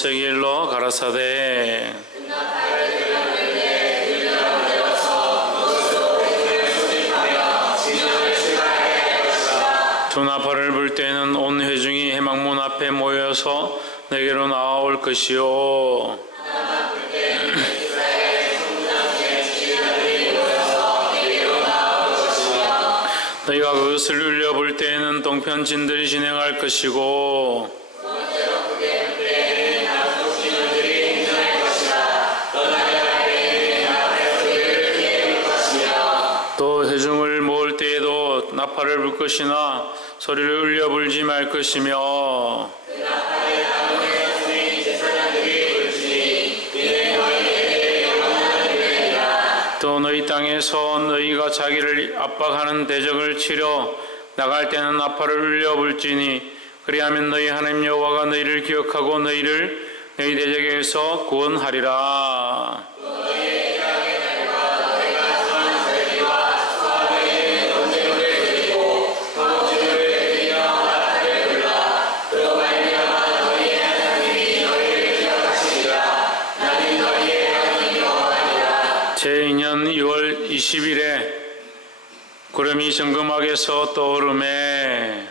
모세에게 일러 가라사대 두 나팔을 불 때에는 온 회중이 회막문 앞에 모여서 내게로 나아올 것이요 너희가 그것을 울려볼 때에는 동편진들이 진행할 것이고 또 회중을 모을 때에도 나팔을 불 것이나 소리를 울려 불지 말 것이며 또 너희 땅에서 너희가 자기를 압박하는 대적을 치려 나갈 때는 나팔을 울려 불지니 그리하면 너희 하나님 여호와가 너희를 기억하고 너희를 너희 대적에서 구원하리라. 제2년 2월 20일에 구름이 정금하게서 떠오르매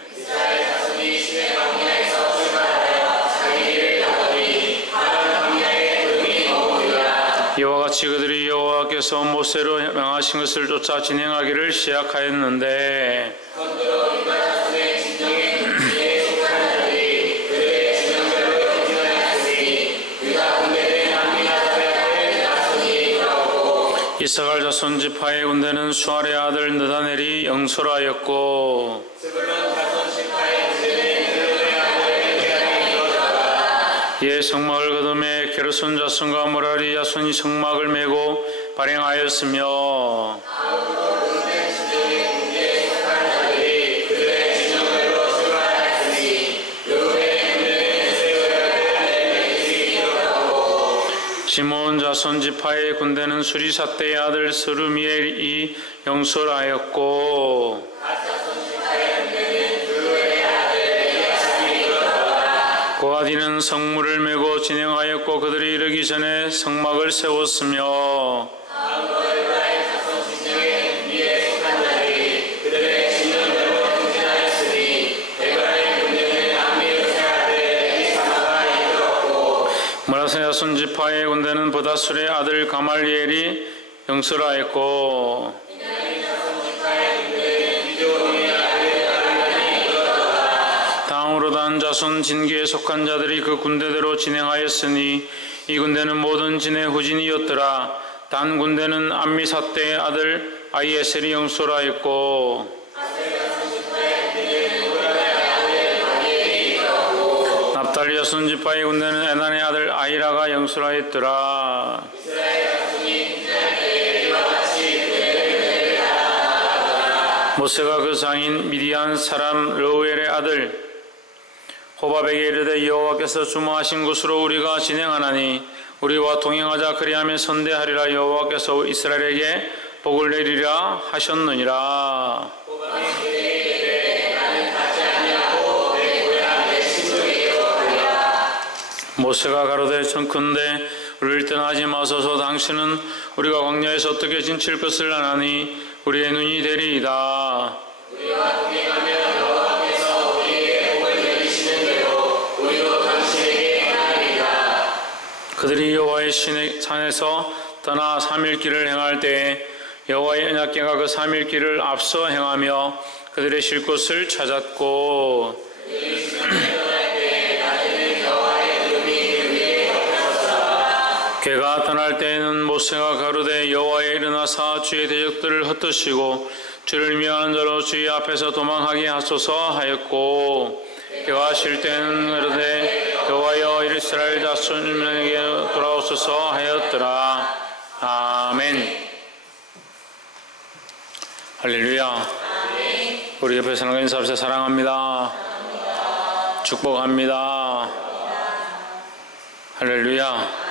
이와 같이 그들이 여호와께서 모세로 명하신 것을 쫓아 진행하기를 시작하였는데 이사갈 자손 지파의 군대는 수알의 아들 느다넬이 영솔하였고 이에 성막을 거두매 게르손 자손과 무라리 자손이 성막을 메고 발행하였으며 시몬 자손 지파의 군대는 수리사떼의 아들 스루미엘이 영솔하였고 고아디는 성물을 메고 진행하였고 그들이 이르기 전에 성막을 세웠으며 므라세 자손 지파의 군대는 브다술의 아들 가말리엘이 영솔하였고 다음으로 단 자손 진기에 속한 자들이 그 군대대로 진행하였으니 이 군대는 모든 진의 후진이었더라. 단 군대는 암미사떼의 아들 아이에셀이 영솔하였고 납달리 자손 지파의 군대는 에난의 아들 아이라가 영솔하였더라. 모세가 그 장인 미디안 사람 르우엘의 아들 호밥에게 이르되 여호와께서 주무하신 곳으로 우리가 진행하나니 우리와 동행하자. 그리하면 선대하리라. 여호와께서 이스라엘에게 복을 내리라 하셨느니라. 모세가 가로되 청컨대 우리를 떠나지 마소서. 당신은 우리가 광야에서 어떻게 진칠 것을 아나니 우리의 눈이 되리이다. 우리와 동행하면 여호와께서 우리에게 복을 내리시는 대로 우리도 당신에게 행하리이다. 그들이 여호와의 신의 산에서 떠나 3일 길을 행할 때에 여호와의 언약궤가 그 3일 길을 앞서 행하며 그들의 쉴 곳을 찾았고 걔가 떠날 때에는 모세가 가로되 여호와의 일어나사 주의 대적들을 흩으시고 주를 미워하는 자로 주의 앞에서 도망하게 하소서 하였고 걔가 쉴 때는 가로되 여호와여 이스라엘 자손에게 돌아오소서 하였더라. 아멘. 할렐루야. 우리 옆에 사는 인사합시다. 사랑합니다. 축복합니다. 할렐루야.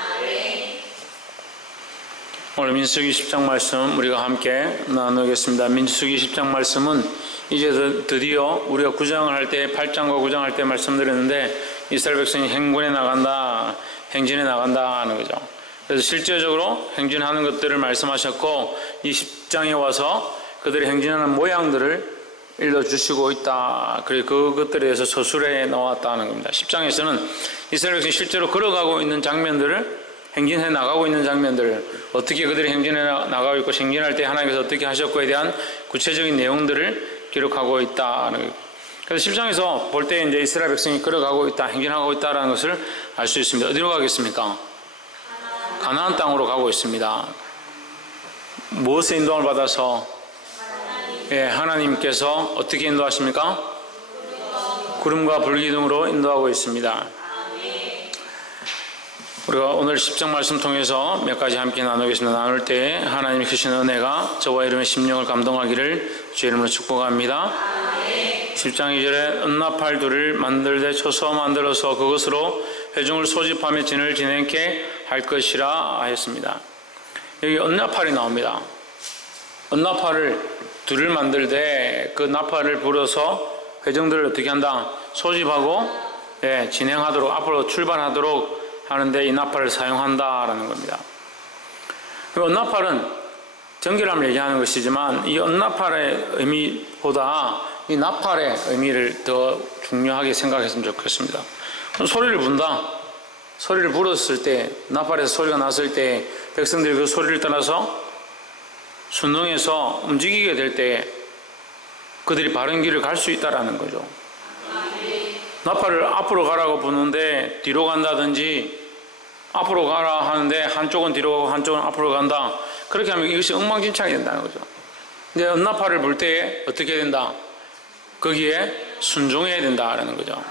오늘 민수기 10장 말씀 우리가 함께 나누겠습니다. 민수기 10장 말씀은 이제 드디어 우리가 구장을 할 때 8장과 9장 할 때 말씀드렸는데 이스라엘 백성이 행군에 나간다. 행진해 나간다는 거죠. 그래서 실제적으로 행진하는 것들을 말씀하셨고 이 10장에 와서 그들이 행진하는 모양들을 일러주시고 있다. 그리고 그것들에 대해서 서술해 놓았다는 겁니다. 10장에서는 이스라엘 백성이 실제로 걸어가고 있는 장면들을 행진해 나가고 있는 장면들을 어떻게 그들이 행진해 나가고 있고 행진할 때 하나님께서 어떻게 하셨고에 대한 구체적인 내용들을 기록하고 있다는 거예요. 그래서 10장에서 볼 때 이제 이스라엘 백성이 걸어가고 있다, 행진하고 있다는 것을 알 수 있습니다. 어디로 가겠습니까? 가나안 땅으로 가고 있습니다. 무엇의 인도함을 받아서? 하나님께서 어떻게 인도하십니까? 구름과 불기둥으로 인도하고 있습니다. 우리가 오늘 10장 말씀 통해서 몇 가지 함께 나누겠습니다. 나눌 때 하나님의 크신 은혜가 저와 여러분의 심령을 감동하기를 주의 이름으로 축복합니다. 10장 2절에 은나팔들을 만들되 쳐서 만들어서 그것으로 회중을 소집하며 진을 진행케 할 것이라 하였습니다. 여기 은나팔이 나옵니다. 은나팔을 둘을 만들되 그 나팔을 불어서 회중들을 어떻게 한다? 소집하고 진행하도록 앞으로 출발하도록 하는데 이 나팔을 사용한다라는 겁니다. 그 은나팔은 정결함을 얘기하는 것이지만 이 은나팔의 의미보다 이 나팔의 의미를 더 중요하게 생각했으면 좋겠습니다. 소리를 분다. 소리를 불었을 때, 나팔에서 소리가 났을 때 백성들이 그 소리를 따라서 순응해서 움직이게 될 때 그들이 바른 길을 갈 수 있다라는 거죠. 나팔을 앞으로 가라고 부는데 뒤로 간다든지 앞으로 가라 하는데 한쪽은 뒤로 가고 한쪽은 앞으로 간다. 그렇게 하면 이것이 엉망진창이 된다는 거죠. 이제 은나팔을 불 때 어떻게 된다? 거기에 순종해야 된다라는 거죠.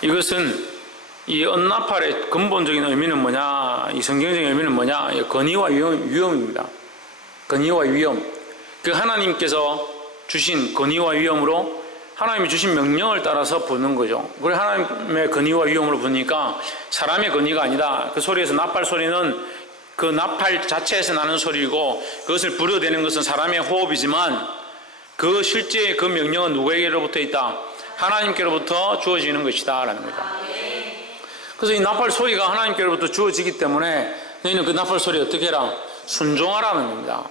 이것은 이 은나팔의 근본적인 의미는 뭐냐? 이 성경적인 의미는 뭐냐? 건의와 위험입니다. 건의와 위험. 그 하나님께서 주신 건의와 위험으로 하나님이 주신 명령을 따라서 부는 거죠. 그래 하나님의 건의와 위험으로 부니까 사람의 건의가 아니다. 그 소리에서 나팔 소리는 그 나팔 자체에서 나는 소리이고 그것을 불어대는 것은 사람의 호흡이지만 그 실제 그 명령은 누구에게로부터 있다? 하나님께로부터 주어지는 것이다 라는 거죠. 그래서 이 나팔 소리가 하나님께로부터 주어지기 때문에 너희는 그 나팔 소리에 어떻게 해라? 순종하라는 겁니다.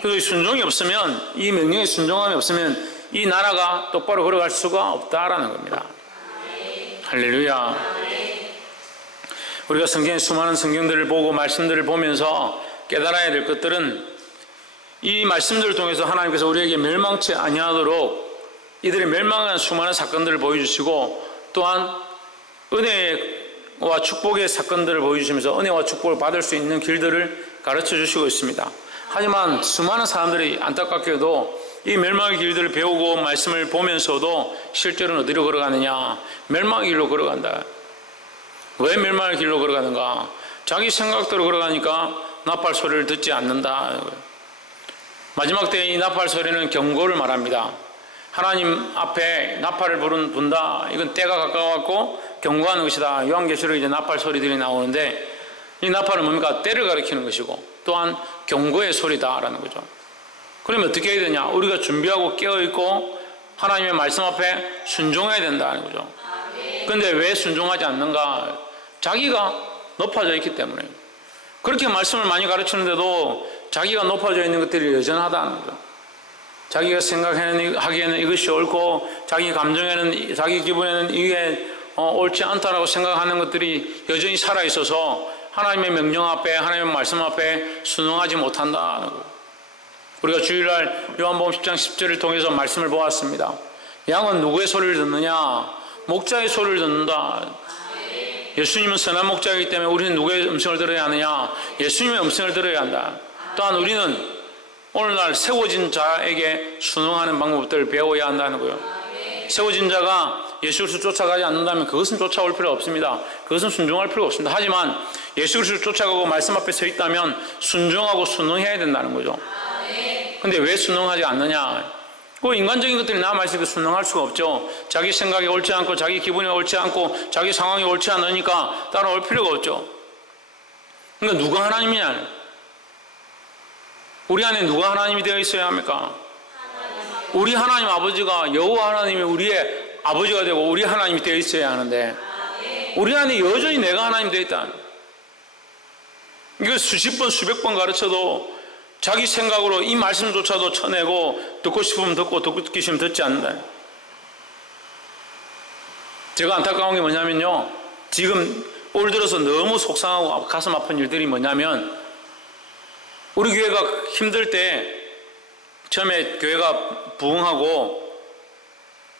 그래서 순종이 없으면, 이 명령에 순종함이 없으면 이 나라가 똑바로 걸어갈 수가 없다라는 겁니다. 할렐루야. 우리가 성경의 수많은 성경들을 보고 말씀들을 보면서 깨달아야 될 것들은 이 말씀들을 통해서 하나님께서 우리에게 멸망치 아니하도록 이들의 멸망한 수많은 사건들을 보여주시고 또한 은혜와 축복의 사건들을 보여주시면서 은혜와 축복을 받을 수 있는 길들을 가르쳐 주시고 있습니다. 하지만 수많은 사람들이 안타깝게도 이 멸망의 길들을 배우고 말씀을 보면서도 실제로는 어디로 걸어가느냐? 멸망의 길로 걸어간다. 왜 멸망의 길로 걸어가는가? 자기 생각대로 걸어가니까 나팔 소리를 듣지 않는다. 마지막 때에 이 나팔 소리는 경고를 말합니다. 하나님 앞에 나팔을 분다. 이건 때가 가까워갖고 경고하는 것이다. 요한계시록에 이제 나팔 소리들이 나오는데 이 나팔은 뭡니까? 때를 가리키는 것이고 또한 경고의 소리다라는 거죠. 그러면 어떻게 해야 되냐? 우리가 준비하고 깨어있고 하나님의 말씀 앞에 순종해야 된다는 거죠. 그런데 왜 순종하지 않는가? 자기가 높아져 있기 때문에. 그렇게 말씀을 많이 가르치는데도 자기가 높아져 있는 것들이 여전하다는 거죠. 자기가 생각하기에는 이것이 옳고 자기 감정에는, 자기 기분에는 이게 옳지 않다라고 생각하는 것들이 여전히 살아있어서 하나님의 명령 앞에, 하나님의 말씀 앞에 순응하지 못한다는 거예요. 우리가 주일날 요한복음 10장 10절을 통해서 말씀을 보았습니다. 양은 누구의 소리를 듣느냐? 목자의 소리를 듣는다. 예수님은 선한 목자이기 때문에 우리는 누구의 음성을 들어야 하느냐? 예수님의 음성을 들어야 한다. 또한 우리는 오늘날 세워진 자에게 순응하는 방법들을 배워야 한다는 거예요. 세워진 자가 예수 그리스도 쫓아가지 않는다면 그것은 쫓아올 필요가 없습니다. 그것은 순종할 필요가 없습니다. 하지만 예수 그리스도 쫓아가고 말씀 앞에 서 있다면 순종하고 순응해야 된다는 거죠. 근데 왜 순응하지 않느냐? 그 인간적인 것들이 남아있으니까 순응할 수가 없죠. 자기 생각이 옳지 않고 자기 기분이 옳지 않고 자기 상황이 옳지 않으니까 따라올 필요가 없죠. 그러니까 누가 하나님이냐? 우리 안에 누가 하나님이 되어 있어야 합니까? 우리 하나님 아버지가 여호와 하나님이 우리의 아버지가 되고 우리 하나님이 되어 있어야 하는데 우리 안에 여전히 내가 하나님 되어 있다. 이걸 수십 번 수백 번 가르쳐도 자기 생각으로 이 말씀조차도 쳐내고 듣고 싶으면 듣고 듣기 싫으면 듣지 않는다. 제가 안타까운 게 뭐냐면요, 지금 올 들어서 너무 속상하고 가슴 아픈 일들이 뭐냐면, 우리 교회가 힘들 때 처음에 교회가 부흥하고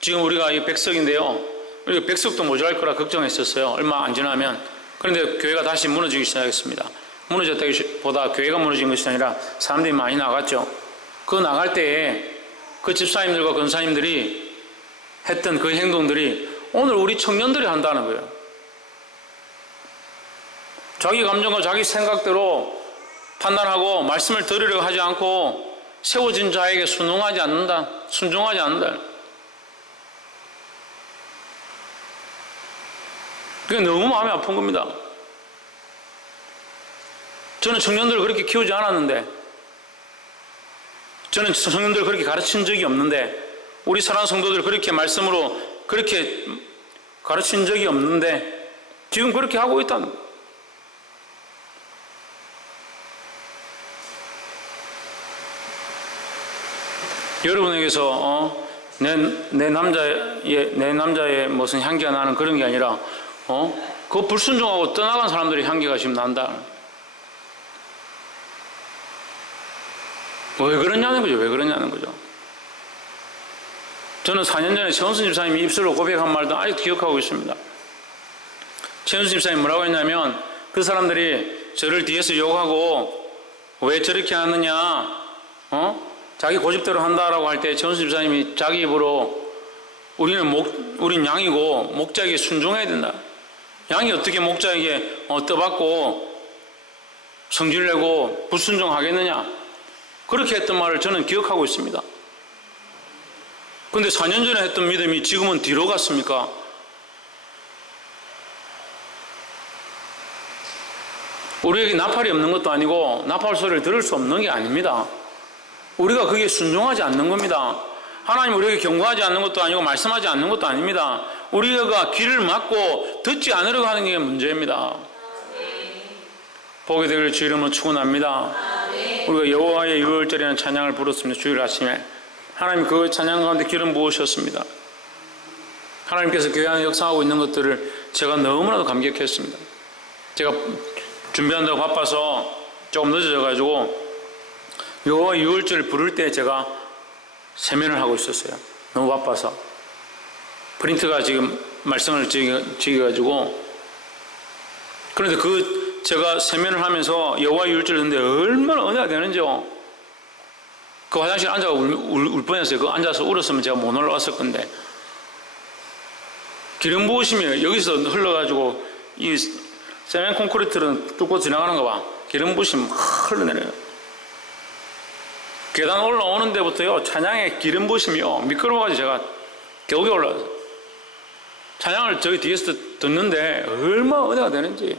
지금 우리가 이 100석인데요, 우리가 100석도 모자랄 거라 걱정했었어요. 얼마 안 지나면. 그런데 교회가 다시 무너지기 시작했습니다. 무너졌다기보다 교회가 무너진 것이 아니라 사람들이 많이 나갔죠. 그 나갈 때에 그 집사님들과 권사님들이 했던 그 행동들이 오늘 우리 청년들이 한다는 거예요. 자기 감정과 자기 생각대로 판단하고 말씀을 들으려고 하지 않고 세워진 자에게 순종하지 않는다. 순종하지 않는다. 그게 너무 마음이 아픈 겁니다. 저는 청년들을 그렇게 키우지 않았는데, 저는 청년들을 그렇게 가르친 적이 없는데, 우리 사랑하는 성도들 그렇게 말씀으로 그렇게 가르친 적이 없는데 지금 그렇게 하고 있다는 거예요. 여러분에게서 내 남자의 무슨 향기가 나는 그런 게 아니라 그 불순종하고 떠나간 사람들의 향기가 지금 난다. 왜 그러냐는 거죠. 왜 그러냐는 거죠. 저는 4년 전에 최원순 집사님이 입술로 고백한 말도 아직도 기억하고 있습니다. 최원순 집사님이 뭐라고 했냐면, 그 사람들이 저를 뒤에서 욕하고 왜 저렇게 하느냐, 자기 고집대로 한다라고 할 때 최원순 집사님이 자기 입으로 우린 양이고 목자에게 순종해야 된다. 양이 어떻게 목자에게 떠받고 성질 내고 불순종하겠느냐, 그렇게 했던 말을 저는 기억하고 있습니다. 그런데 4년 전에 했던 믿음이 지금은 뒤로 갔습니까? 우리에게 나팔이 없는 것도 아니고 나팔 소리를 들을 수 없는 게 아닙니다. 우리가 그게 순종하지 않는 겁니다. 하나님 우리에게 경고하지 않는 것도 아니고 말씀하지 않는 것도 아닙니다. 우리가 귀를 막고 듣지 않으려고 하는 게 문제입니다. 보게 되기를 주 이름으로 축원합니다. 우리가 여호와의 유월절이라는 찬양을 부르습니다. 주일 아침에 하나님 그 찬양 가운데 기름 부으셨습니다. 하나님께서 교회 안에 역사하고 있는 것들을 제가 너무나도 감격했습니다. 제가 준비한다고 바빠서 조금 늦어져가지고 여호와 유월절 부를 때 제가 세면을 하고 있었어요. 너무 바빠서. 프린트가 지금 말썽을 지어가지고. 그런데 제가 세면을 하면서 여호와 유월절을 했는데 얼마나 은혜가 되는지요. 그 화장실에 앉아서 울 뻔했어요. 그 앉아서 울었으면 제가 못 올라왔을 건데. 기름 부으심이 여기서 흘러가지고 이 세면 콘크리트는 뚫고 지나가는 거 봐. 기름 부으심 흘러내려요. 계단 올라오는 데부터요, 찬양에 기름 부으심이요, 미끄러워가지고 제가 겨우겨우 올라왔어요. 찬양을 저기 뒤에서 듣는데 얼마나 은혜가 되는지.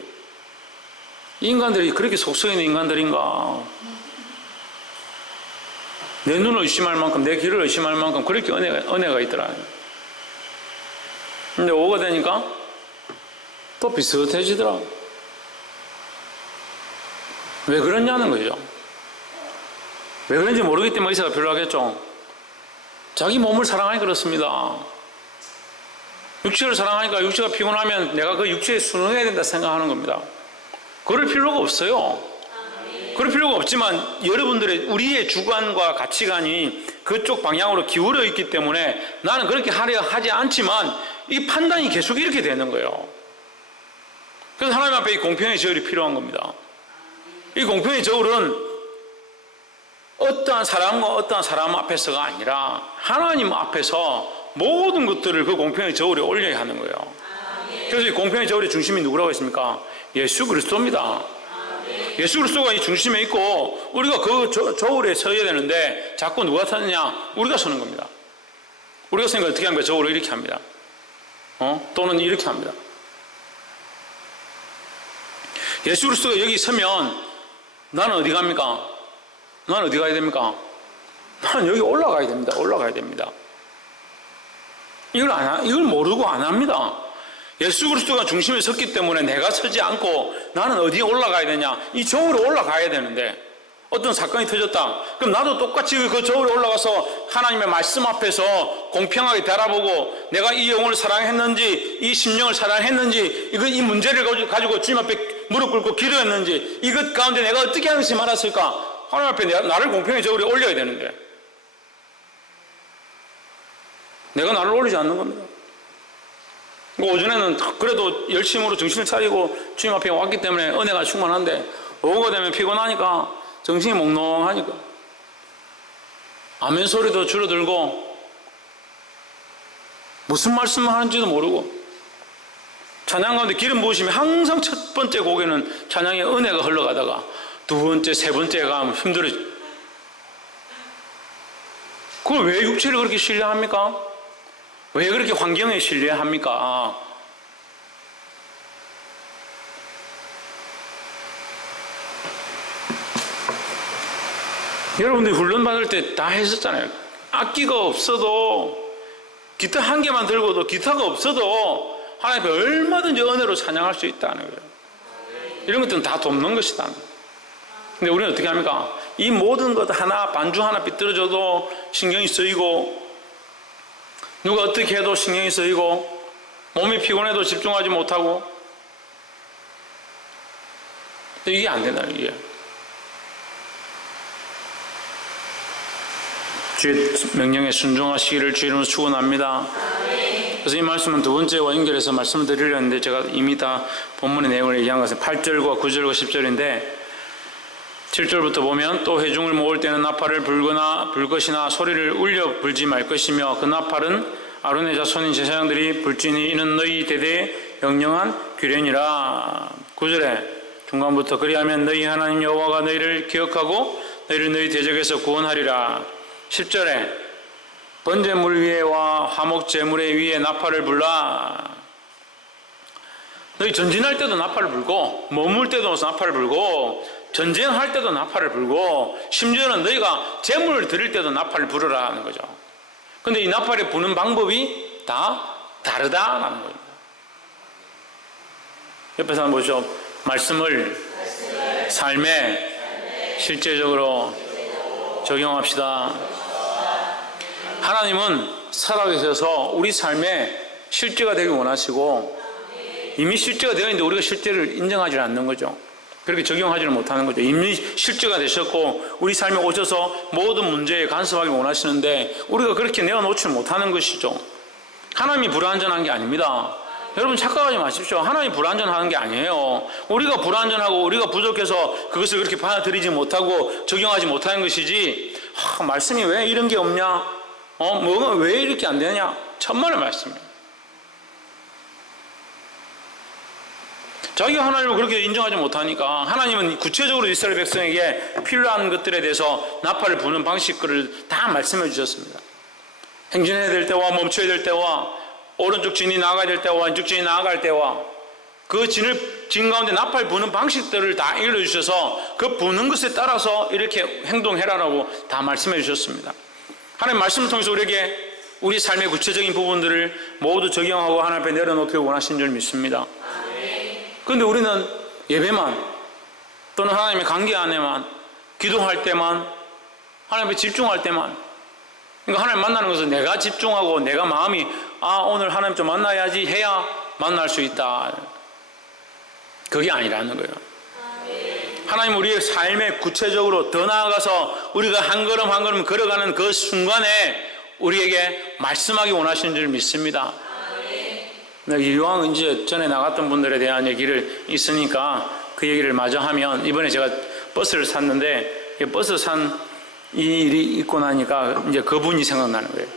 이 인간들이 그렇게 속성 있는 인간들인가. 내 눈을 의심할 만큼, 내 귀를 의심할 만큼 그렇게 은혜가 있더라. 근데 오가 되니까 또 비슷해지더라. 왜 그러냐는 거죠. 왜 그런지 모르기 때문에 의사가 필요하겠죠. 자기 몸을 사랑하니 그렇습니다. 육체를 사랑하니까 육체가 피곤하면 내가 그 육체에 순응해야 된다 생각하는 겁니다. 그럴 필요가 없어요. 그럴 필요가 없지만 여러분들의 우리의 주관과 가치관이 그쪽 방향으로 기울어 있기 때문에 나는 그렇게 하려 하지 않지만 이 판단이 계속 이렇게 되는 거예요. 그래서 하나님 앞에 이 공평의 저울이 필요한 겁니다. 이 공평의 저울은 어떠한 사람과 어떠한 사람 앞에서가 아니라 하나님 앞에서 모든 것들을 그 공평의 저울에 올려야 하는 거예요. 그래서 이 공평의 저울의 중심이 누구라고 했습니까? 예수 그리스도입니다. 예수 그리스도가 이 중심에 있고 우리가 그 저울에 서야 되는데 자꾸 누가 서느냐? 우리가 서는 겁니다. 우리가 서니까 어떻게 합니까? 저울을 이렇게 합니다. 또는 이렇게 합니다. 예수 그리스도가 여기 서면 나는 어디 갑니까? 나는 어디 가야 됩니까? 나는 여기 올라가야 됩니다. 올라가야 됩니다. 이걸 모르고 안 합니다. 예수 그리스도가 중심에 섰기 때문에 내가 서지 않고 나는 어디에 올라가야 되냐? 이 저울에 올라가야 되는데 어떤 사건이 터졌다. 그럼 나도 똑같이 그 저울에 올라가서 하나님의 말씀 앞에서 공평하게 바라보고 내가 이 영혼을 사랑했는지 이 심령을 사랑했는지 이 문제를 가지고 주님 앞에 무릎 꿇고 기도했는지 이것 가운데 내가 어떻게 하는 것이 많았을까? 하나님 앞에 나를 공평히 저울에 올려야 되는데 내가 나를 올리지 않는 겁니다. 오전에는 그래도 열심으로 정신을 차리고 주님 앞에 왔기 때문에 은혜가 충만한데 오후가 되면 피곤하니까 정신이 몽롱하니까 아멘 소리도 줄어들고 무슨 말씀을 하는지도 모르고 찬양 가운데 기름 부으시면 항상 첫 번째 곡에는 찬양의 은혜가 흘러가다가 두 번째, 세 번째가 가면 힘들어져. 그걸 왜 육체를 그렇게 신뢰합니까? 왜 그렇게 환경에 신뢰합니까? 여러분들이 훈련 받을 때 다 했었잖아요. 악기가 없어도 기타 한 개만 들고도 기타가 없어도 하나님 앞에 얼마든지 은혜로 찬양할 수 있다는 거예요. 이런 것들은 다 돕는 것이다. 근데 우리는 어떻게 합니까? 이 모든 것 하나 반주 하나 삐뚤어져도 신경이 쓰이고 누가 어떻게 해도 신경이 쓰이고 몸이 피곤해도 집중하지 못하고 이게 안 된다. 이게 주의 명령에 순종하시기를 주 이름으로 축원합니다. 그래서 이 말씀은 두 번째와 연결해서 말씀을 드리려는데 제가 이미 다 본문의 내용을 얘기한 것은 8절과 9절과 10절인데 7절부터 보면 또 회중을 모을 때는 나팔을 불 것이나 소리를 울려 불지 말 것이며 그 나팔은 아론의 자손인 제사장들이 불지니 이는 너희 대대의 영영한 규례니라. 9절에 중간부터 그리하면 너희 하나님 여호와가 너희를 기억하고 너희를 너희 대적에서 구원하리라. 10절에 번제물 위에와 화목 제물의 위에 나팔을 불라. 너희 전진할 때도 나팔을 불고 머물 때도 나팔을 불고 전쟁할 때도 나팔을 불고 심지어는 너희가 제물을 드릴 때도 나팔을 부르라 하는 거죠. 근데 이 나팔을 부는 방법이 다 다르다라는 겁니다. 옆에서 한번 보시죠. 말씀을 삶에 실제적으로 적용합시다. 하나님은 살아계셔서 우리 삶에 실제가 되길 원하시고 이미 실제가 되어 있는데 우리가 실제를 인정하지 않는 거죠. 그렇게 적용하지를 못하는 거죠. 이미 실제가 되셨고 우리 삶에 오셔서 모든 문제에 간섭하기 원하시는데 우리가 그렇게 내어놓지 못하는 것이죠. 하나님이 불완전한 게 아닙니다. 여러분 착각하지 마십시오. 하나님이 불완전하는 게 아니에요. 우리가 불완전하고 우리가 부족해서 그것을 그렇게 받아들이지 못하고 적용하지 못하는 것이지 말씀이 왜 이런 게 없냐? 뭐가 왜 이렇게 안 되냐? 천만의 말씀이에요. 자기가 하나님을 그렇게 인정하지 못하니까 하나님은 구체적으로 이스라엘 백성에게 필요한 것들에 대해서 나팔을 부는 방식들을 다 말씀해 주셨습니다. 행진해야 될 때와 멈춰야 될 때와 오른쪽 진이 나가야 될 때와 왼쪽 진이 나아갈 때와 그 진 가운데 나팔 부는 방식들을 다 일러주셔서 그 부는 것에 따라서 이렇게 행동해라라고 다 말씀해 주셨습니다. 하나님 말씀을 통해서 우리에게 우리 삶의 구체적인 부분들을 모두 적용하고 하나님 앞에 내려놓기를 원하신 줄 믿습니다. 그런데 우리는 예배만 또는 하나님의 관계 안에만 기도할 때만 하나님 앞에 집중할 때만 그러니까 하나님 만나는 것은 내가 집중하고 내가 마음이 오늘 하나님 좀 만나야지 해야 만날 수 있다. 그게 아니라는 거예요. 하나님 우리의 삶에 구체적으로 더 나아가서 우리가 한 걸음 한 걸음 걸어가는 그 순간에 우리에게 말씀하기 원하시는 줄 믿습니다. 이왕 이제 전에 나갔던 분들에 대한 얘기를 있으니까 그 얘기를 마저 하면 이번에 제가 버스를 샀는데 버스 산 이 일이 있고 나니까 이제 그분이 생각나는 거예요.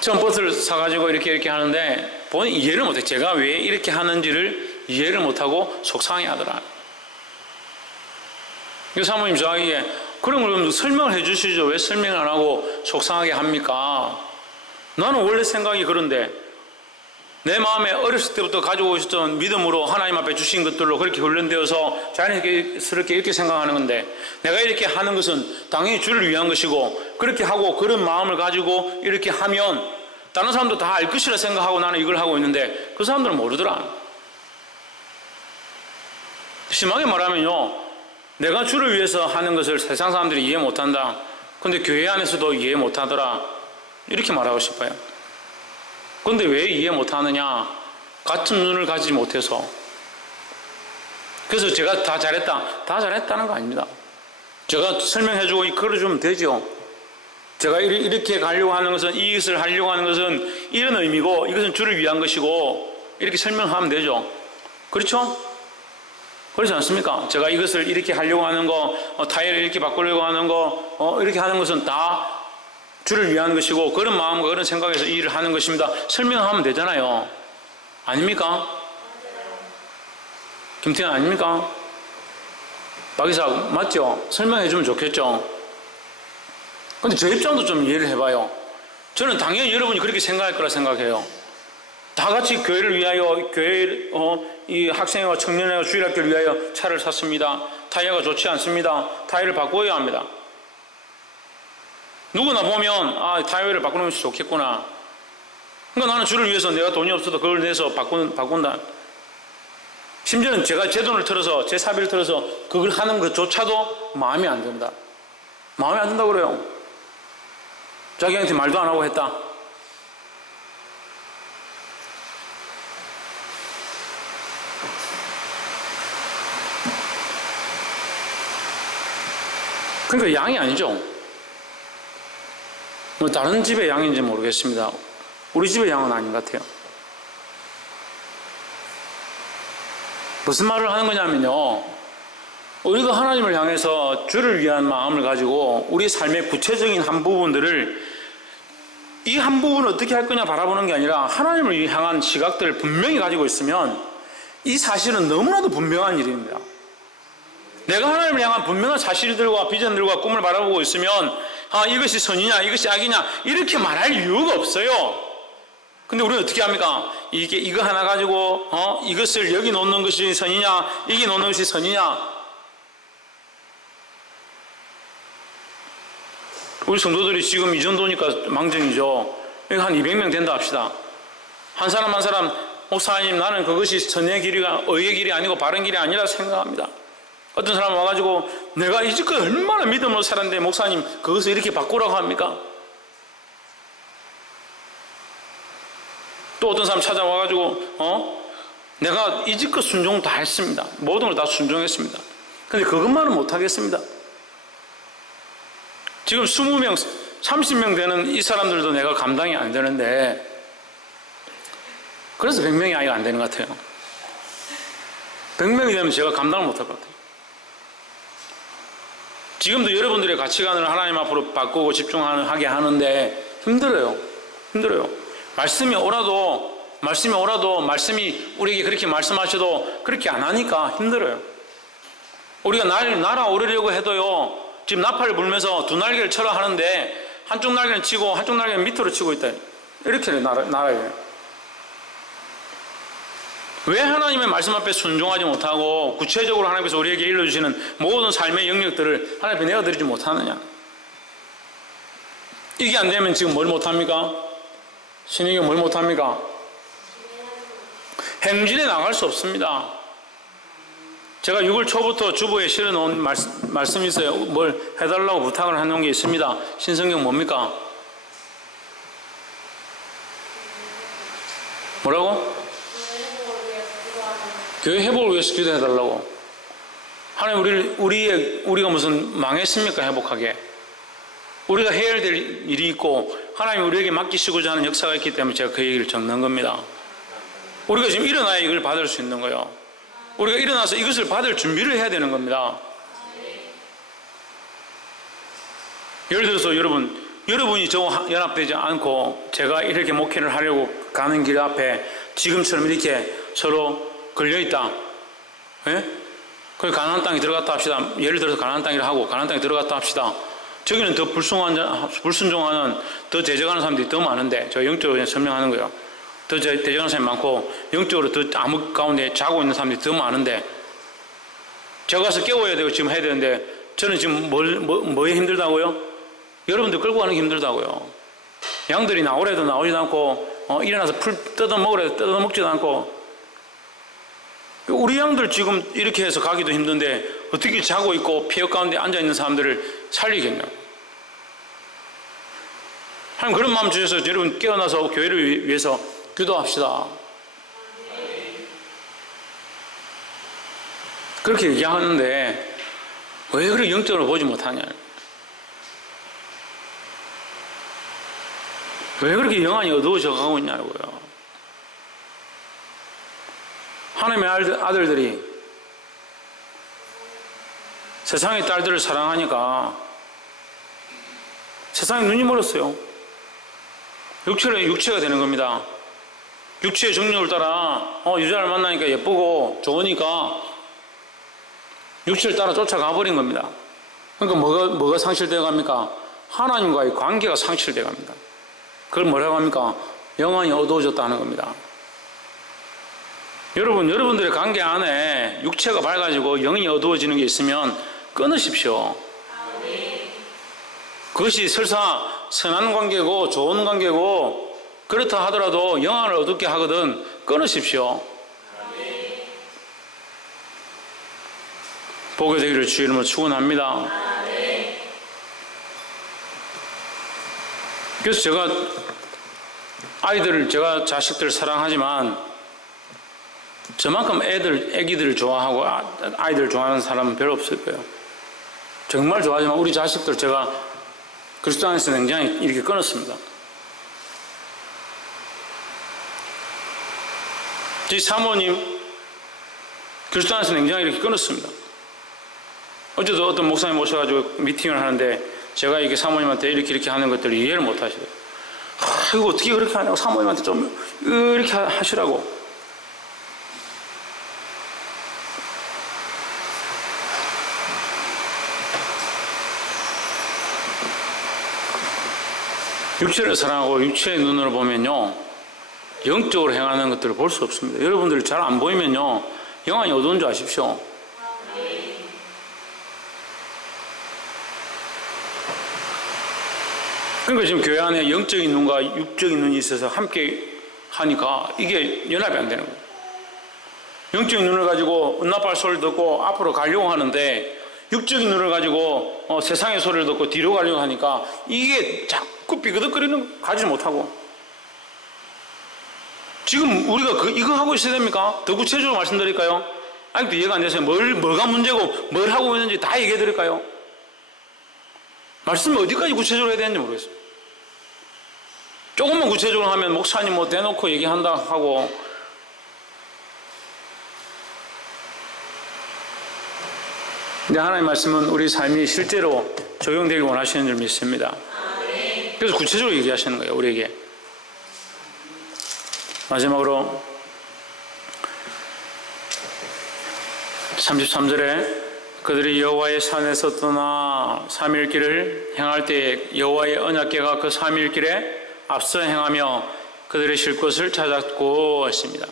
처음 버스를 사가지고 이렇게 하는데 본인이 이해를 못해. 제가 왜 이렇게 하는지를 이해를 못하고 속상해 하더라. 이 사모님 저에게 그럼 설명을 해 주시죠. 왜 설명을 안 하고 속상하게 합니까? 나는 원래 생각이 그런데 내 마음에 어렸을 때부터 가지고 있었던 믿음으로 하나님 앞에 주신 것들로 그렇게 훈련되어서 자연스럽게 이렇게 생각하는 건데 내가 이렇게 하는 것은 당연히 주를 위한 것이고 그렇게 하고 그런 마음을 가지고 이렇게 하면 다른 사람도 다 알 것이라 생각하고 나는 이걸 하고 있는데 그 사람들은 모르더라. 심하게 말하면요, 내가 주를 위해서 하는 것을 세상 사람들이 이해 못한다. 근데 교회 안에서도 이해 못하더라. 이렇게 말하고 싶어요. 근데 왜 이해 못하느냐? 같은 눈을 가지지 못해서. 그래서 제가 다 잘했다는 거 아닙니다. 제가 설명해주고 끌어주면 되죠. 제가 이렇게 가려고 하는 것은, 이것을 하려고 하는 것은 이런 의미고 이것은 주를 위한 것이고 이렇게 설명하면 되죠. 그렇죠? 그렇지 않습니까? 제가 이것을 이렇게 하려고 하는 거, 타이어를 이렇게 바꾸려고 하는 거, 이렇게 하는 것은 다 주를 위한 것이고 그런 마음과 그런 생각에서 이 일을 하는 것입니다. 설명하면 되잖아요. 아닙니까? 김태현 아닙니까? 박이사 맞죠? 설명해 주면 좋겠죠? 근데 저 입장도 좀 이해를 해봐요. 저는 당연히 여러분이 그렇게 생각할 거라 생각해요. 다 같이 교회를 위하여, 이 학생회와 청년회와 주일학교를 위하여 차를 샀습니다. 타이어가 좋지 않습니다. 타이어를 바꿔야 합니다. 누구나 보면 타이어를 바꾸는 것이 좋겠구나. 그러니까 나는 주를 위해서 내가 돈이 없어도 그걸 내서 바꾼다. 심지어는 제가 제 돈을 틀어서, 제 사비를 틀어서 그걸 하는 것조차도 마음에 안 든다. 마음에 안 든다고 그래요. 자기한테 말도 안 하고 했다. 그러니까 양이 아니죠. 뭐 다른 집의 양인지 모르겠습니다. 우리 집의 양은 아닌 것 같아요. 무슨 말을 하는 거냐면요, 우리가 하나님을 향해서 주를 위한 마음을 가지고 우리 삶의 구체적인 한 부분들을, 이 한 부분을 어떻게 할 거냐 바라보는 게 아니라 하나님을 향한 시각들을 분명히 가지고 있으면 이 사실은 너무나도 분명한 일입니다. 내가 하나님을 향한 분명한 사실들과 비전들과 꿈을 바라보고 있으면 이것이 선이냐 이것이 악이냐 이렇게 말할 이유가 없어요. 근데 우리는 어떻게 합니까? 이거 하나 가지고 이것을 여기 놓는 것이 선이냐 여기 놓는 것이 선이냐. 우리 성도들이 지금 이 정도니까 망정이죠. 한 200명 된다 합시다. 한 사람 한 사람, 목사님 나는 그것이 선의 길이가 의의 길이 아니고 바른 길이 아니라 생각합니다. 어떤 사람 와가지고 내가 이제껏 얼마나 믿음으로 살았는데 목사님 그것을 이렇게 바꾸라고 합니까? 또 어떤 사람 찾아와가지고 내가 이제껏 순종 다 했습니다. 모든 걸 다 순종했습니다. 근데 그것만은 못하겠습니다. 지금 20명, 30명 되는 이 사람들도 내가 감당이 안 되는데 그래서 100명이 아예 안 되는 것 같아요. 100명이 되면 제가 감당을 못할 것 같아요. 지금도 여러분들의 가치관을 하나님 앞으로 바꾸고 집중하게 하는데 힘들어요. 말씀이 오라도 말씀이 우리에게 그렇게 말씀하셔도 그렇게 안 하니까 힘들어요. 우리가 날아오르려고 해도요, 지금 나팔을 불면서 두 날개를 쳐라 하는데 한쪽 날개는 치고 한쪽 날개는 밑으로 치고 있다. 이렇게 날아요. 왜 하나님의 말씀 앞에 순종하지 못하고 구체적으로 하나님께서 우리에게 일러주시는 모든 삶의 영역들을 하나님 앞에 내어드리지 못하느냐? 이게 안 되면 지금 뭘 못합니까? 신에게 뭘 못합니까? 행진에 나갈 수 없습니다. 제가 6월 초부터 주보에 실어놓은 말씀이 있어요. 뭘 해달라고 부탁을 해놓은 게 있습니다. 신성경 뭡니까? 뭐라고? 교회 회복을 위해서 기도해달라고. 하나님 우리가 무슨 망했습니까? 회복하게. 우리가 해야 될 일이 있고 하나님이 우리에게 맡기시고자 하는 역사가 있기 때문에 제가 그 얘기를 적는 겁니다. 우리가 지금 일어나야 이걸 받을 수 있는 거예요. 우리가 일어나서 이것을 받을 준비를 해야 되는 겁니다. 예를 들어서 여러분이 저와 연합되지 않고 제가 이렇게 목회를 하려고 가는 길 앞에 지금처럼 이렇게 서로 걸려있다. 예? 그 가나안 땅에 들어갔다 합시다. 예를 들어서 가나안 땅이라 하고 가나안 땅에 들어갔다 합시다. 저기는 더 불순종하는, 더 대적하는 사람들이 더 많은데, 저 영적으로 그냥 설명하는 거예요. 더 대적하는 사람이 많고 영적으로 더 암흑 가운데 자고 있는 사람들이 더 많은데, 제가 가서 깨워야 되고 지금 해야 되는데 저는 지금 뭐에 힘들다고요? 여러분들 끌고 가는 게 힘들다고요. 양들이 나오래도 나오지도 않고 일어나서 풀 뜯어 먹으래도 뜯어 먹지도 않고 우리 양들 지금 이렇게 해서 가기도 힘든데 어떻게 자고 있고 폐역 가운데 앉아있는 사람들을 살리겠냐. 하나님 그런 마음 주셔서 여러분 깨어나서 교회를 위해서 기도합시다. 그렇게 얘기하는데 왜 그렇게 영적으로 보지 못하냐. 왜 그렇게 영안이 어두워져 가고 있냐고요. 하나님의 아들들이 세상의 딸들을 사랑하니까 세상에 눈이 멀었어요. 육체가 되는 겁니다. 육체의 정욕을 따라 여자를 만나니까 예쁘고 좋으니까 육체를 따라 쫓아가 버린 겁니다. 그러니까 뭐가 상실되어 갑니까? 하나님과의 관계가 상실되어 갑니다. 그걸 뭐라고 합니까? 영안이 어두워졌다는 겁니다. 여러분들의 관계 안에 육체가 밝아지고 영이 어두워지는 게 있으면 끊으십시오. 그것이 설사 선한 관계고 좋은 관계고 그렇다 하더라도 영안을 어둡게 하거든 끊으십시오. 복이 되기를 주의 이름으로 축원합니다. 그래서 제가 자식들 사랑하지만 저만큼 애기들을 좋아하고 아이들을 좋아하는 사람은 별로 없을 거예요. 정말 좋아하지만 우리 자식들 제가 그리스도 안에서 굉장히 이렇게 끊었습니다. 제 사모님 그리스도 안에서 굉장히 이렇게 끊었습니다. 어제도 어떤 목사님 오셔가지고 미팅을 하는데 제가 이렇게 사모님한테 이렇게 하는 것들을 이해를 못 하시더라고요. 이거 어떻게 그렇게 하냐고 사모님한테 좀 이렇게 하시라고. 육체를 사랑하고 육체의 눈으로 보면요 영적으로 행하는 것들을 볼 수 없습니다. 여러분들 잘 안 보이면요 영안이 어두운 줄 아십시오. 그러니까 지금 교회 안에 영적인 눈과 육적인 눈이 있어서 함께 하니까 이게 연합이 안 되는 거예요. 영적인 눈을 가지고 은나팔 소리를 듣고 앞으로 가려고 하는데 육적인 눈을 가지고 세상의 소리를 듣고 뒤로 가려고 하니까 이게 자꾸 삐그덕거리는 가지 못하고. 지금 우리가 이거 하고 있어야 됩니까? 더 구체적으로 말씀드릴까요? 아직도 이해가 안 되세요. 뭐가 문제고 뭘 하고 있는지 다 얘기해 드릴까요? 말씀을 어디까지 구체적으로 해야 되는지 모르겠어요. 조금만 구체적으로 하면 목사님 뭐 대놓고 얘기한다 하고 근데 하나님의 말씀은 우리 삶이 실제로 적용되길 원하시는 줄 믿습니다. 그래서 구체적으로 얘기하시는 거예요, 우리에게. 마지막으로 33절에 그들이 여호와의 산에서 떠나 3일 길을 행할 때에 여호와의 언약궤가 그 3일 길에 앞서 행하며 그들의 쉴 곳을 찾았고 했습니다.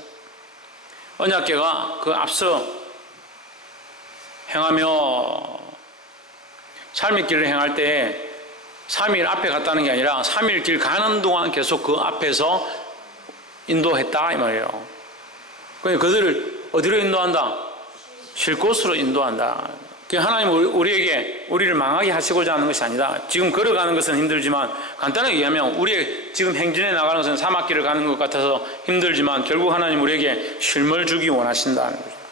언약궤가 그 앞서 행하며 삶의 길을 행할 때 3일 앞에 갔다는 게 아니라 3일 길 가는 동안 계속 그 앞에서 인도했다 이 말이에요. 그러니까 그들을 어디로 인도한다? 쉴 곳으로 인도한다. 하나님은 우리를 망하게 하시고자 하는 것이 아니다. 지금 걸어가는 것은 힘들지만 간단하게 얘기하면 우리의 지금 행진에 나가는 것은 사막길을 가는 것 같아서 힘들지만 결국 하나님 우리에게 쉼을 주기 원하신다는 거죠.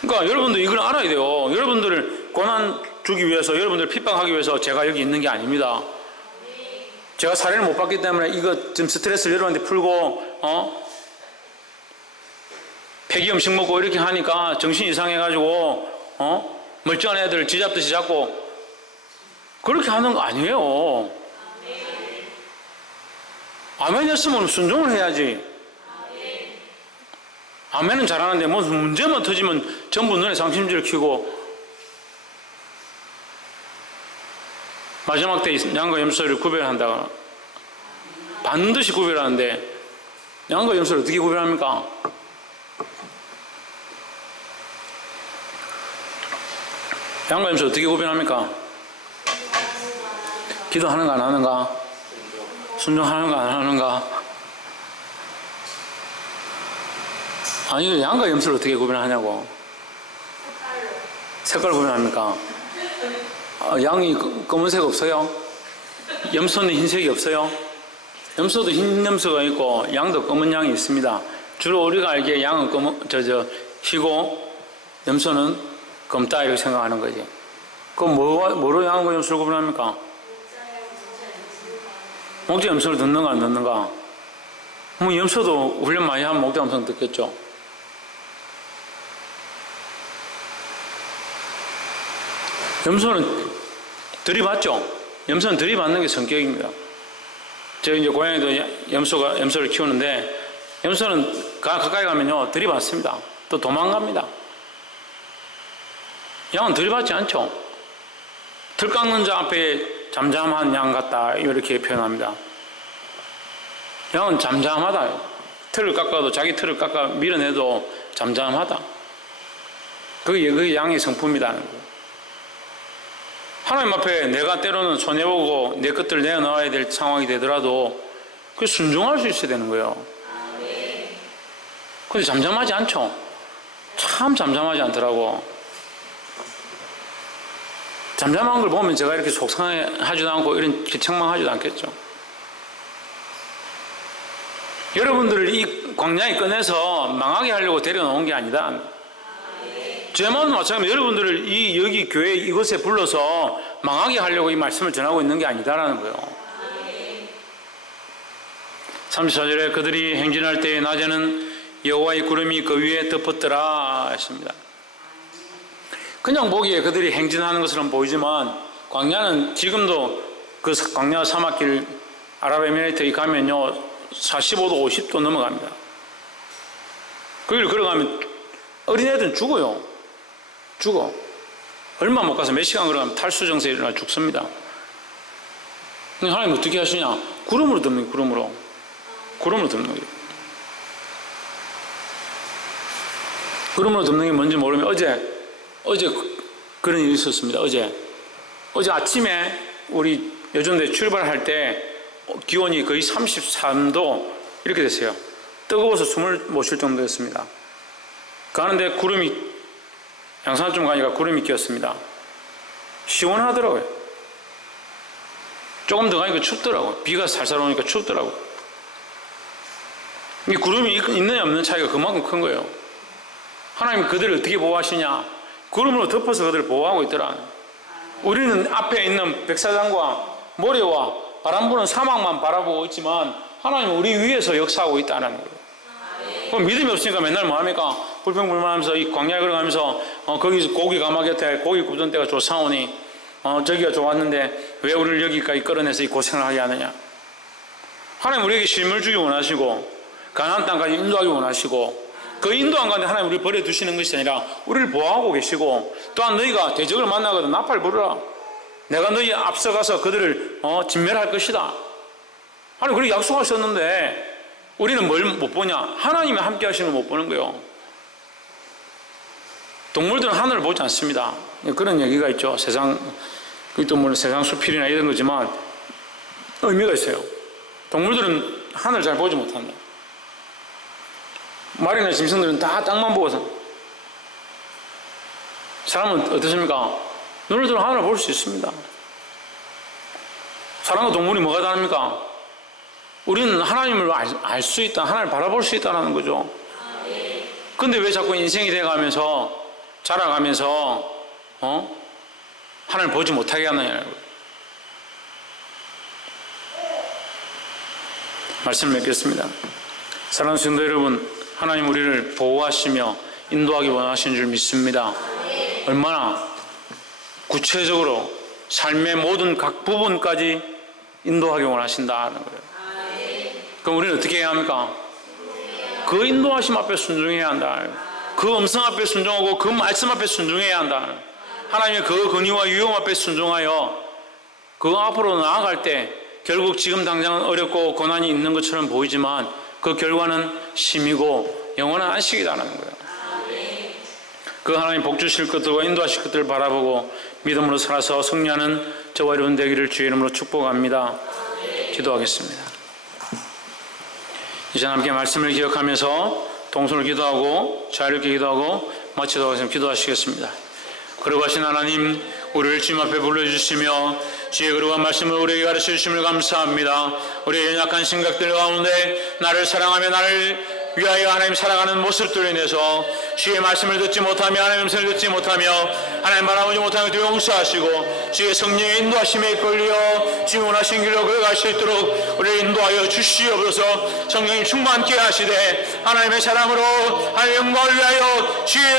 그러니까 여러분들 이걸 알아야 돼요. 여러분들을 고난 주기 위해서 여러분들을 핍박하기 위해서 제가 여기 있는 게 아닙니다. 제가 사례를 못 받기 때문에 이거 좀 스트레스를 여러분한테 풀고 폐기 음식 먹고 이렇게 하니까 정신 이상해가지고 멀쩡한 애들 쥐잡듯이 잡고 그렇게 하는 거 아니에요. 아멘 했으면 순종을 해야지. 아멘은 잘하는데 무슨 문제만 터지면 전부 눈에 상심지를 켜고 마지막 때 양과 염소를 구별한다. 반드시 구별하는데 양과 염소를 어떻게 구별합니까? 양과 염소 어떻게 구별합니까? 기도하는가 안 하는가? 순종하는가 안 하는가? 아니, 양과 염소를 어떻게 구별하냐고. 색깔 구별합니까? 양이 검은색 없어요? 염소는 흰색이 없어요? 염소도 흰 염소가 있고 양도 검은 양이 있습니다. 주로 우리가 알기에 양은 희고 염소는 검다 이렇게 생각하는 거지. 그럼 뭐로 양과 염소를 구분합니까? 목자 염소를 듣는가 안 듣는가? 뭐 염소도 훈련 많이 하면 목자 염소는 듣겠죠. 염소는 들이받죠. 염소는 들이받는 게 성격입니다. 제가 이제 고향에도 염소를 키우는데 염소는 가까이 가면요 들이받습니다. 또 도망갑니다. 양은 들이받지 않죠. 틀 깎는 자 앞에 잠잠한 양 같다 이렇게 표현합니다. 양은 잠잠하다. 틀을 깎아도 자기 틀을 깎아 밀어내도 잠잠하다. 그게 양의 성품이라는 거예요. 하나님 앞에 내가 때로는 손해보고 내 것들을 내어놓아야 될 상황이 되더라도 그 순종할 수 있어야 되는 거예요. 근데 잠잠하지 않죠. 참 잠잠하지 않더라고. 잠잠한 걸 보면 제가 이렇게 속상하지도 않고 이렇게 책망하지도 않겠죠. 여러분들을 이 광야에 꺼내서 망하게 하려고 데려놓은 게 아니다. 제 마음도 마찬가지로 여러분들을 여기 교회 이곳에 불러서 망하게 하려고 이 말씀을 전하고 있는 게 아니다라는 거예요. 34절에 그들이 행진할 때에 낮에는 여호와의 구름이 그 위에 덮었더라 했습니다. 그냥 보기에 그들이 행진하는 것처럼 보이지만 광야는 지금도 그 광야 사막길 아랍에미레이트에 가면요 45도 50도 넘어갑니다. 거기를 걸어가면 어린애들은 죽어요. 죽어. 얼마 못 가서 몇 시간 걸어가면 탈수증세 일어나 죽습니다. 근데 하나님 어떻게 하시냐? 구름으로 덮는 거예요. 구름으로 덮는 거예요. 구름으로 덮는 게 뭔지 모르면 어제 그런 일이 있었습니다. 어제 아침에 우리 요즘대 출발할 때 기온이 거의 33도 이렇게 됐어요. 뜨거워서 숨을 못 쉴 정도였습니다. 가는데 구름이 양산쯤 가니까 구름이 끼었습니다. 시원하더라고요. 조금 더 가니까 춥더라고요. 비가 살살 오니까 춥더라고요. 이 구름이 있느냐 없는 차이가 그만큼 큰 거예요. 하나님이 그들을 어떻게 보호하시냐? 구름으로 덮어서 그들을 보호하고 있더라. 우리는 앞에 있는 백사장과 모래와 바람 부는 사막만 바라보고 있지만 하나님은 우리 위에서 역사하고 있다는 거예요. 그럼 믿음이 없으니까 맨날 뭐합니까? 불평불만하면서 이 광야에 걸어가면서 거기서 고기 가마 곁에 고기 굽던 때가 좋사오니 저기가 좋았는데 왜 우리를 여기까지 끌어내서 이 고생을 하게 하느냐? 하나님 우리에게 쉼을 주기 원하시고 가나안 땅까지 인도하기 원하시고 그 인도한 가운데 하나님 우리를 버려두시는 것이 아니라 우리를 보호하고 계시고 또한 너희가 대적을 만나거든 나팔 부르라. 내가 너희 앞서가서 그들을 진멸할 것이다. 하나님 그렇게 약속하셨는데 우리는 뭘 못 보냐? 하나님이 함께 하시는 걸 못 보는 거예요. 동물들은 하늘을 보지 않습니다. 그런 얘기가 있죠. 그것도 물론 세상 수필이나 이런 거지만 의미가 있어요. 동물들은 하늘을 잘 보지 못한다. 말이나 짐승들은 다 땅만 보고서. 사람은 어떻습니까? 눈을 들어 하늘을 볼 수 있습니다. 사람과 동물이 뭐가 다릅니까? 우리는 하나님을 알 수 있다, 하나님을 바라볼 수 있다는 거죠. 근데 왜 자꾸 인생이 돼가면서 자라가면서 하나님을 보지 못하게 하느냐는 거예요. 말씀을 맺겠습니다. 사랑하는 성도 여러분, 하나님 우리를 보호하시며 인도하기 원하시는 줄 믿습니다. 얼마나 구체적으로 삶의 모든 각 부분까지 인도하기 원하신다는 거예요. 그럼 우리는 어떻게 해야 합니까? 그 인도하심 앞에 순종해야 한다. 그 음성 앞에 순종하고 그 말씀 앞에 순종해야 한다. 하나님의 그 권위와 유용 앞에 순종하여 그 앞으로 나아갈 때 결국 지금 당장은 어렵고 고난이 있는 것처럼 보이지만 그 결과는 심이고 영원한 안식이라는 거예요. 그 하나님 복 주실 것들과 인도하실 것들을 바라보고 믿음으로 살아서 승리하는 저와 여러분 되기를 주의 이름으로 축복합니다. 기도하겠습니다. 이제 함께 말씀을 기억하면서 동선을 기도하고 자유롭게 기도하고 마치도록 하겠습니다. 기도하시겠습니다. 거룩하신 하나님, 우리를 주님 앞에 불러주시며 주의 거룩한 말씀을 우리에게 가르쳐 주심을 감사합니다. 우리의 연약한 생각들 가운데 나를 사랑하며 나를 위하여 하나님 살아가는 모습들로 인해서 주의 말씀을 듣지 못하며 하나님의 음성을 듣지 못하며 하나님 바라보지 못하며 또 용서하시고 주의 성령의 인도하심에 이끌려 주의 원하신 길로 걸어갈 수 있도록 우리를 인도하여 주시옵소서. 성령님 충만케 하시되 하나님의 사랑으로 하나님의 영광을 위하여 주의